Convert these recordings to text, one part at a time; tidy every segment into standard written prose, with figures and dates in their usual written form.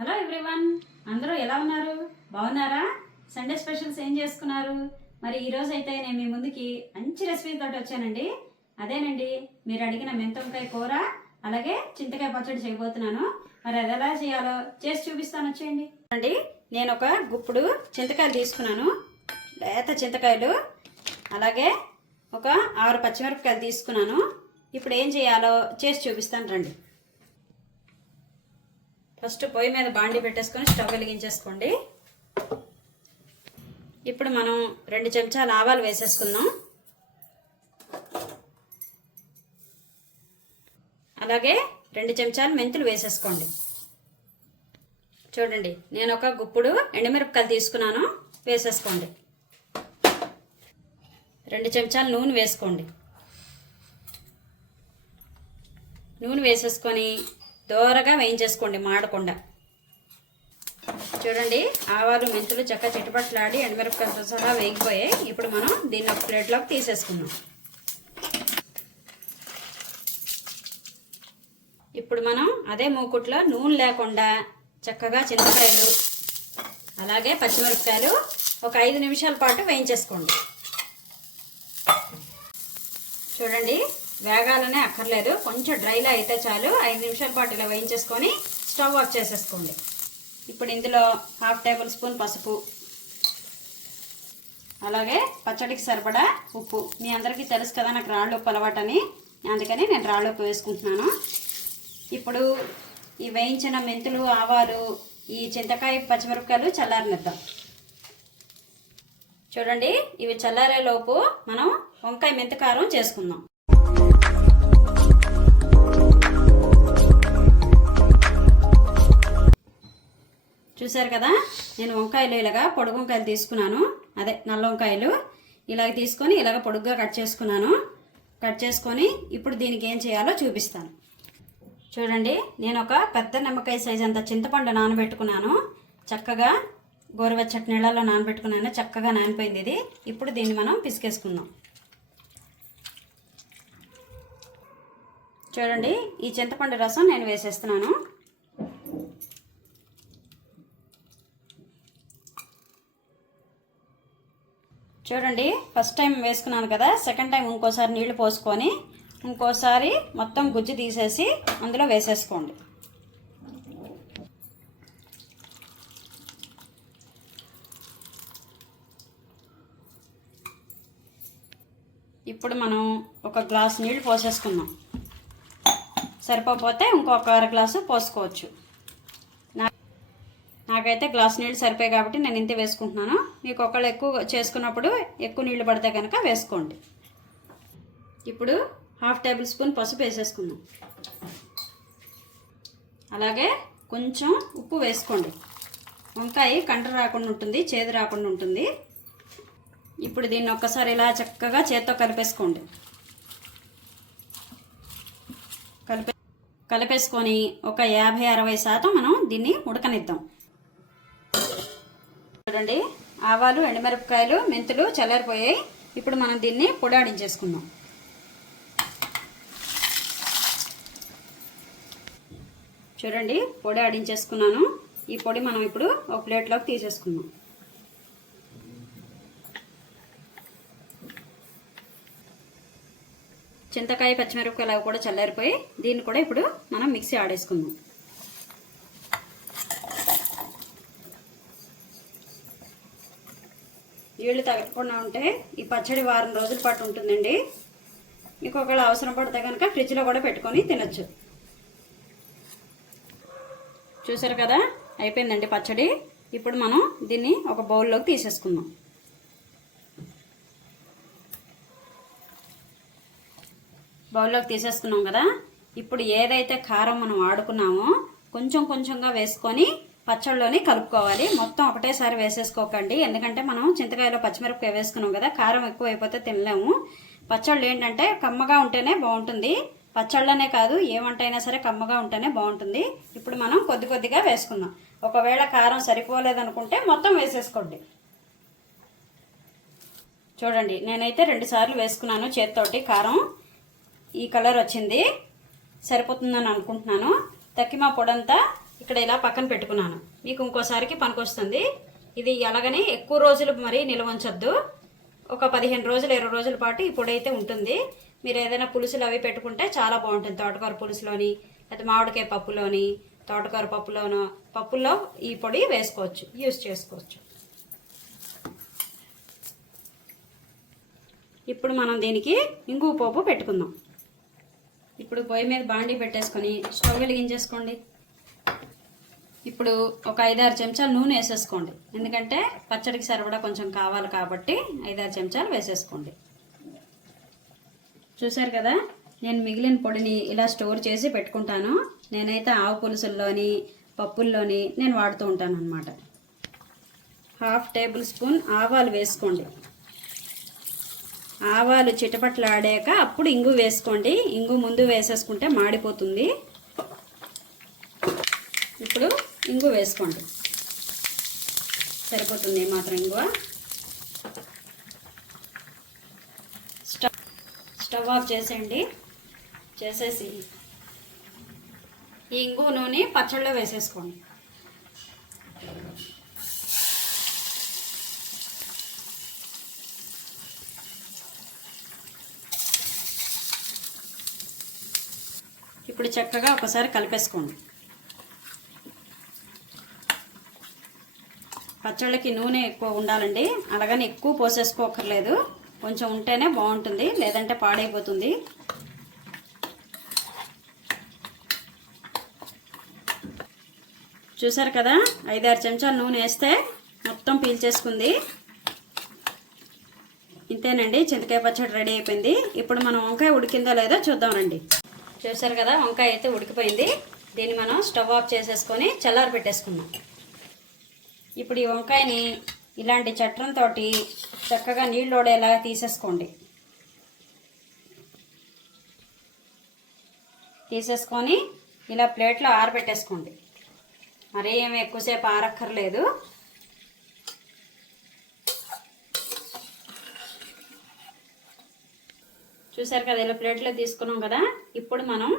Hello everyone, అందరూ ఎలా ఉన్నారు? బాగున్నారా? సండే స్పెషల్స్ ఏం చేసుకున్నారు? మరి ఈరోజు అయితే నేను మీ ముందుకి మంచి రెసిపీ తోటి వచ్చానండి. అదేనండి, మీరు అడిగిన మెంతంకాయ కూర అలాగే చింతకాయ పచ్చడి చేయబోతున్నాను. మరి అది ఎలా చేయాలో చేసి చూపిస్తాను, వచ్చేయండి. అండి, నేను ఒక గుప్పుడు చింతకాయలు తీసుకున్నాను, లేత చింతకాయలు. అలాగే ఒక 6 పచ్చిమిరపకాయలు తీసుకున్నాను. ఇప్పుడు ఏం చేయాలో చేసి చూపిస్తాను, రండి. ఫస్ట్ పొయ్యి మీద బాండి పెట్టేసుకొని స్టవ్ వెలిగించేసుకోండి. ఇప్పుడు మనం 2 చెంచాలు ఆవాలు వేసేసుకుందాం. అలాగే 2 చెంచాలు మెంతులు వేసేసుకోండి. చూడండి, నేను ఒక గుప్పుడు ఎండుమిరపకాయలు తీసుకున్నాను, వేసేసుకోండి. 2 చెంచాలు నూనె వేసుకోండి. నూనె వేసేసుకొని దోరగా వేయించేసుకోండి, మాడకుండా. చూడండి, ఆవాలు మెంతులు చక్కగా చిటపట్లాడి ఎండుమిరపకాయలతో సహా వేగిపోయాయి. ఇప్పుడు మనం దీన్ని ఒక ప్లేట్లోకి తీసేసుకుందాం. ఇప్పుడు మనం అదే మూకుట్లో నూనె లేకుండా చక్కగా చింతకాయలు అలాగే పచ్చిమిరపకాయలు ఒక 5 నిమిషాల పాటు వేయించేసుకోండి. చూడండి, వేగాలనే అక్కర్లేదు, కొంచెం డ్రైలా అయితే చాలు. 5 నిమిషాల పాటు ఇలా వేయించేసుకొని స్టవ్ ఆఫ్ చేసేసుకోండి. ఇప్పుడు ఇందులో 1/2 టేబుల్ స్పూన్ పసుపు, అలాగే పచ్చడికి సరిపడా ఉప్పు. మీ అందరికీ తెలుసు కదా, నాకు రాళ్ళ ఉప్పు అలవాటని, అందుకని నేను రాళ్ళ ఉప్పు వేసుకుంటున్నాను. ఇప్పుడు ఈ వేయించిన మెంతులు, ఆవాలు, ఈ చింతకాయ పచ్చిమిరపకాయలు చల్లారనిద్దాం. చూడండి, ఇవి చల్లారేలోపు మనం వంకాయ మెంతికారం చేసుకుందాం. చూసారు కదా, నేను వంకాయలు ఇలాగా పొడుగు వంకాయలు తీసుకున్నాను, అదే నల్ల వంకాయలు. ఇలాగ తీసుకొని ఇలాగ పొడుగ్గా కట్ చేసుకున్నాను. కట్ చేసుకొని ఇప్పుడు దీనికి ఏం చేయాలో చూపిస్తాను. చూడండి, నేను ఒక పెద్ద నిమ్మకాయ సైజ్ అంత చింతపండు నానబెట్టుకున్నాను. చక్కగా గోరువెచ్చటి నీళ్ళలో నానబెట్టుకున్నాను, చక్కగా నానిపోయింది ఇది. ఇప్పుడు దీన్ని మనం పిసికేసుకుందాం. చూడండి, ఈ చింతపండు రసం నేను వేసేస్తున్నాను. చూడండి, ఫస్ట్ టైం వేసుకున్నాను కదా, సెకండ్ టైం ఇంకోసారి నీళ్లు పోసుకొని ఇంకోసారి మొత్తం గుజ్జు తీసేసి అందులో వేసేసుకోండి. ఇప్పుడు మనం ఒక గ్లాస్ నీళ్లు పోసేసుకుందాం. సరిపోతే ఇంకొక 1/2 గ్లాసు పోసుకోవచ్చు. నాకైతే గ్లాస్ నీళ్ళు సరిపోయాయి కాబట్టి నేను ఇంతే వేసుకుంటున్నాను. మీకు ఒకళ్ళు ఎక్కువ చేసుకున్నప్పుడు ఎక్కువ నీళ్లు పడితే కనుక వేసుకోండి. ఇప్పుడు 1/2 టేబుల్ స్పూన్ పసుపు వేసేసుకుందాం. అలాగే కొంచెం ఉప్పు వేసుకోండి. వంకాయ కంట రాకుండా ఉంటుంది, చేదు రాకుండా ఉంటుంది. ఇప్పుడు దీన్ని ఒక్కసారి ఇలా చక్కగా చేత్తో కలిపేసుకోండి. కలిపేసుకొని ఒక 50-60% మనం దీన్ని ఉడకనిద్దాం. చూడండి, ఆవాలు, ఎండుమిరపకాయలు, మెంతులు చల్లారిపోయాయి. ఇప్పుడు మనం దీన్ని పొడాడించేసుకుందాం. చూడండి, పొడి ఆడించేసుకున్నాను. ఈ పొడి మనం ఇప్పుడు ఒక ప్లేట్లోకి తీసేసుకుందాం. చింతకాయ పచ్చిమిరపకాయలు అవి కూడా చల్లారిపోయి దీన్ని కూడా ఇప్పుడు మనం మిక్సీ ఆడేసుకుందాం. నీళ్ళు తగ్గకుండా ఉంటే ఈ పచ్చడి వారం రోజుల పాటు ఉంటుందండి. మీకు ఒకవేళ అవసరం పడితే కనుక ఫ్రిడ్జ్లో కూడా పెట్టుకొని తినచ్చు. చూసారు కదా, అయిపోయిందండి పచ్చడి. ఇప్పుడు మనం దీన్ని ఒక బౌల్లోకి తీసేసుకుందాం. బౌల్లోకి తీసేసుకున్నాం కదా, ఇప్పుడు ఏదైతే కారం మనం వాడుకున్నామో కొంచెం కొంచెంగా వేసుకొని పచ్చళ్ళలోని కలుపుకోవాలి. మొత్తం ఒకటేసారి వేసేసుకోకండి, ఎందుకంటే మనం చింతకాయలో పచ్చిమిరపకాయ వేసుకున్నాం కదా, కారం ఎక్కువ అయిపోతే తినలేము. పచ్చళ్ళు ఏంటంటే కమ్మగా ఉంటేనే బాగుంటుంది. పచ్చళ్ళనే కాదు, ఏ వంట అయినా సరే కమ్మగా ఉంటేనే బాగుంటుంది. ఇప్పుడు మనం కొద్ది కొద్దిగా వేసుకుందాం. ఒకవేళ కారం సరిపోలేదనుకుంటే మొత్తం వేసేసుకోండి. చూడండి, నేనైతే 2 సార్లు వేసుకున్నాను చేత్తోటి. కారం ఈ కలర్ వచ్చింది, సరిపోతుందని అనుకుంటున్నాను. తక్కిమా పొడంతా ఇక్కడ ఇలా పక్కన పెట్టుకున్నాను. మీకు ఇంకోసారికి పనికొస్తుంది. ఇది అలాగని ఎక్కువ రోజులు మరీ నిల్వ ఉంచొద్దు. ఒక 15 రోజులు 20 రోజుల పాటు ఈ పొడి అయితే ఉంటుంది. మీరు ఏదైనా పులుసులు అవి పెట్టుకుంటే చాలా బాగుంటుంది. తోటకూర పులుసులోని, లేదా మామిడికాయ పప్పులోని, తోటకూర పప్పుల్లో ఈ పొడి వేసుకోవచ్చు, యూజ్ చేసుకోవచ్చు. ఇప్పుడు మనం దీనికి ఇంగువ పోపు పెట్టుకుందాం. ఇప్పుడు పొయ్యి మీద బాండీ పెట్టేసుకొని స్టవ్ వెలిగించేసుకోండి. ఇప్పుడు ఒక 5-6 చెంచాలు నూనె వేసేసుకోండి. ఎందుకంటే పచ్చడికి సరిపడా కొంచెం కావాలి కాబట్టి 5-6 చెంచాలు వేసేసుకోండి. చూసారు కదా, నేను మిగిలిన పొడిని ఇలా స్టోర్ చేసి పెట్టుకుంటాను. నేనైతే ఆవు పులుసుల్లోని, పప్పుల్లోని నేను వాడుతూ ఉంటాను అన్నమాట. 1/2 టేబుల్ స్పూన్ ఆవాలు వేసుకోండి. ఆవాలు చిటపట్లాడాక అప్పుడు ఇంగు వేసుకోండి. ఇంగు ముందు వేసేసుకుంటే మాడిపోతుంది. ఇప్పుడు ఇంగు వేసుకోండి, సరిపోతుంది మాత్రం ఇంగువ. స్టవ్ ఆఫ్ చేసేయండి. చేసేసి ఈ ఇంగు నూనె పచ్చళ్ళలో వేసేసుకోండి. ఇప్పుడు చక్కగా ఒకసారి కలిపేసుకోండి. పచ్చళ్ళకి నూనె ఎక్కువ ఉండాలండి, అలాగని ఎక్కువ పోసేసుకోకర్లేదు. కొంచెం ఉంటేనే బాగుంటుంది, లేదంటే పాడైపోతుంది. చూసారు కదా, 5-6 చెంచాలు నూనె వేస్తే మొత్తం పీల్చేసుకుంది. ఇంతేనండి, చింతకాయ పచ్చడి రెడీ అయిపోయింది. ఇప్పుడు మనం వంకాయ ఉడికిందో లేదో చూద్దాం రండి. చూసారు కదా, వంకాయ అయితే ఉడికిపోయింది. దీన్ని మనం స్టవ్ ఆఫ్ చేసేసుకొని చల్లారి పెట్టేసుకుందాం. ఇప్పుడు ఈ వంకాయని ఇలాంటి చట్రంతో చక్కగా నీళ్ళు ఓడేలా తీసేసుకోండి. తీసేసుకొని ఇలా ప్లేట్లో ఆరబెట్టేసుకోండి. మరీ ఏమి ఎక్కువసేపు ఆరక్కర్లేదు. చూసారు కదా, ఇలా ప్లేట్లో తీసుకున్నాం కదా. ఇప్పుడు మనం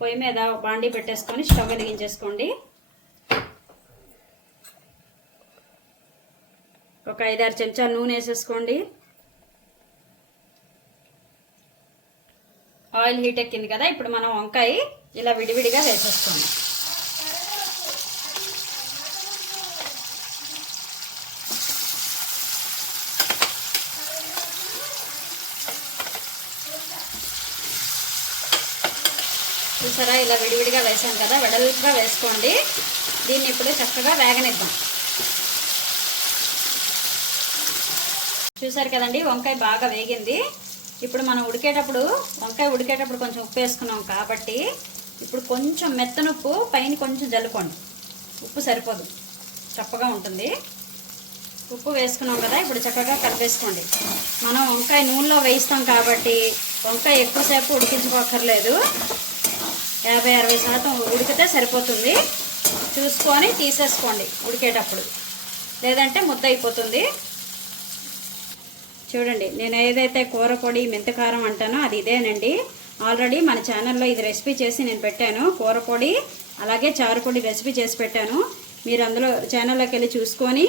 పొయ్యి మీద బాండీ పెట్టేసుకొని స్టవ్ వెలిగించేసుకోండి. ఒక 5-6 చెంచాలు నూనె వేసేసుకోండి. ఆయిల్ హీట్ ఎక్కింది కదా. ఇప్పుడు మనం వంకాయ ఇలా విడివిడిగా వేసేసుకోండి. చూసారా, ఇలా విడివిడిగా వేసాం కదా, వెడల్పుగా వేసుకోండి. దీన్ని ఇప్పుడు చక్కగా వేగనిద్దాం. చూసారు కదండి, వంకాయ బాగా వేగింది. ఇప్పుడు మనం వంకాయ ఉడికేటప్పుడు కొంచెం ఉప్పు వేసుకున్నాం కాబట్టి ఇప్పుడు కొంచెం మెత్తనుప్పు పైన కొంచెం జల్లుకోండి. ఉప్పు సరిపోదు, చప్పగా ఉంటుంది. ఉప్పు వేసుకున్నాం కదా, ఇప్పుడు చక్కగా కలిపేసుకోండి. మనం వంకాయ నూనెలో వేయిస్తాం కాబట్టి వంకాయ ఎక్కువసేపు ఉడికించుకోకర్లేదు. 50-60% ఉడికితే సరిపోతుంది. చూసుకొని తీసేసుకోండి ఉడికేటప్పుడు, లేదంటే ముద్ద అయిపోతుంది. చూడండి, నేను ఏదైతే కూర పొడి మెంతికారం అంటానో అది ఇదేనండి. ఆల్రెడీ మన ఛానల్లో ఇది రెసిపీ చేసి నేను పెట్టాను. కూర పొడి అలాగే చారు పొడి రెసిపీ చేసి పెట్టాను. మీరు అందులో ఛానల్లోకి వెళ్ళి చూసుకొని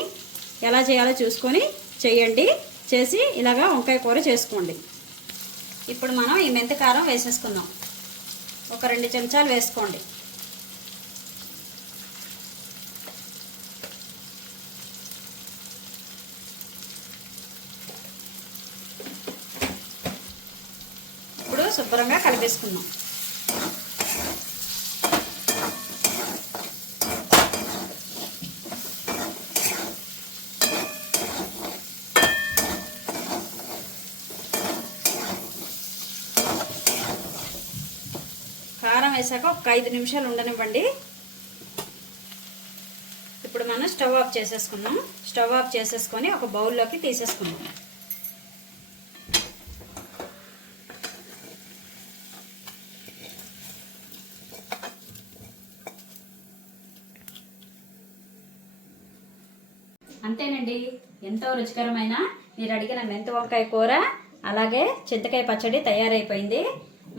ఎలా చేయాలో చూసుకొని చేయండి. చేసి ఇలాగా వంకాయ కూర చేసుకోండి. ఇప్పుడు మనం ఈ మెంతికారం వేసేసుకుందాం. ఒక 2 చెంచాలు వేసుకోండి. ఇప్పుడు శుభ్రంగా కలిపేసుకుందాం. కారం వేసాక ఒక 5 నిమిషాలు ఉండనివ్వండి. ఇప్పుడు మనం స్టవ్ ఆఫ్ చేసేసుకుందాం. స్టవ్ ఆఫ్ చేసేసుకొని ఒక బౌల్లోకి తీసేసుకుందాం. అంతేనండి, ఎంతో రుచికరమైన మీరు అడిగిన మెంతి వంకాయ కూర అలాగే చింతకాయ పచ్చడి తయారైపోయింది.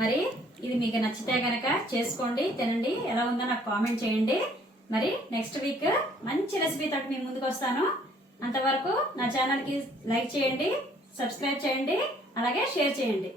మరి ఇది మీకు నచ్చితే కనుక చేసుకోండి, తినండి, ఎలా ఉందో నాకు కామెంట్ చేయండి. మరి నెక్స్ట్ వీక్ మంచి రెసిపీ తోటి మీ ముందుకు వస్తాను. అంతవరకు నా ఛానల్కి లైక్ చేయండి, సబ్స్క్రైబ్ చేయండి, అలాగే షేర్ చేయండి.